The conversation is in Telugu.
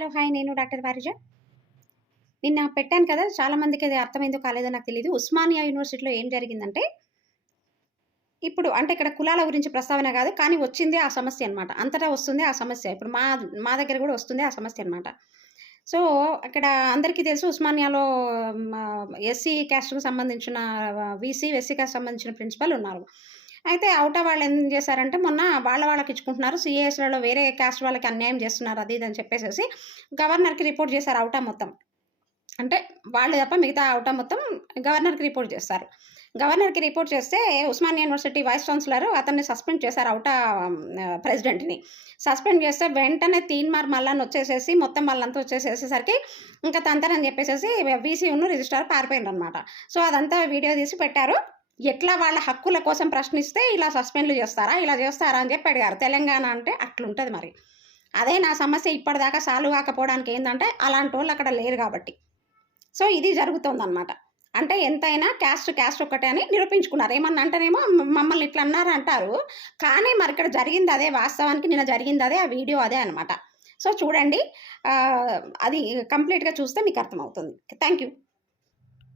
హలో! హాయ్. నేను డాక్టర్ వారిజ. నిన్న పెట్టాను కదా! చాలా మందికి అది అర్థమైందో కాలేదో నాకు తెలీదు. ఉస్మానియా యూనివర్సిటీలో ఏం జరిగిందంటే, ఇప్పుడు అంటే ఇక్కడ కులాల గురించి ప్రస్తావన గాదు. కానీ వచ్చింది ఆ సమస్య అన్నమాట. అంతటా వస్తుంది ఆ సమస్య. ఇప్పుడు మా మా దగ్గర గూడా వస్తుంది ఆ సమస్య అన్నమాట. సో, అక్కడ అందరికీ తెలుసు ఉస్మానియాలో ఎస్సీ క్యాస్ట్‌కి సంబంధించిన వీసీ, ఎస్సీ క్యాస్ట్ సంబంధించిన ప్రిన్సిపల్ ఉన్నారు. అయితే ఔటా వాళ్ళేం జేశారంటే, మొన్న వాళ్ళకి ఇచ్చుకుంటున్నారు. సీఏఎస్‌లలో వేరే క్యాస్ట్ వాళ్ళకి అన్యాయం జేస్తున్నారు అది ఇది అని చెప్పేసేసి గవర్నర్‌కి రిపోర్ట్ జేశారు ఔటా మొత్తం. అంటే వాళ్ళు తప్ప మిగతా ఔటా మొత్తం గవర్నర్‌కి రిపోర్ట్ చేస్తారు. గవర్నర్‌కి రిపోర్ట్ చేస్తే ఉస్మానియా యూనివర్సిటీ వైస్ ఛాన్సలర్ అతన్ని సస్పెండ్ చేశారు ప్రెసిడెంట్‌ని. సస్పెండ్ చేస్తే వెంటనే తీన్మార్ మల్లన్న వచ్చేసేసి మొత్తం వాళ్ళంతా వచ్చేసేసేసరికి ఇంకా తంతరని చెప్పేసేసి వీసీను రిజిస్ట్రార్ పారిపోయిండ్రనమాట. సో, అదంతా వీడియో తీసి పెట్టారు. ఎట్లా వాళ్ళ హక్కుల కోసం ప్రశ్నిస్తే ఇలా సస్పెండ్‌లు చేస్తారా? ఇలా చేస్తారా? అని చెప్పి అడిగారు. తెలంగాణ అంటే అట్లుంటది మరి. అదే నా సమస్య ఇప్పటిదాకా సాల్వ్ కాకపోవడానికి ఏందంటే అలాంటోళ్ళు అక్కడ లేరు కాబట్టి. సో, ఇది జరుగుతోందనమాట. అంటే ఎంతైనా క్యాస్ట్ ఒక్కటే అని నిరూపించుకున్నారు. ఏమన్నా అంటేనేమో మమ్మల్ని ఇట్లా అన్నారు అంటారు. కానీ మరిక్కడ జరిగింది అదే. వాస్తవానికి నిన్న జరిగింది అదే. ఆ వీడియో అదే అనమాట. సో, చూడండి. అది కంప్లీట్‌గా చూస్తే మీకు అర్థమవుతుంది. Thank you.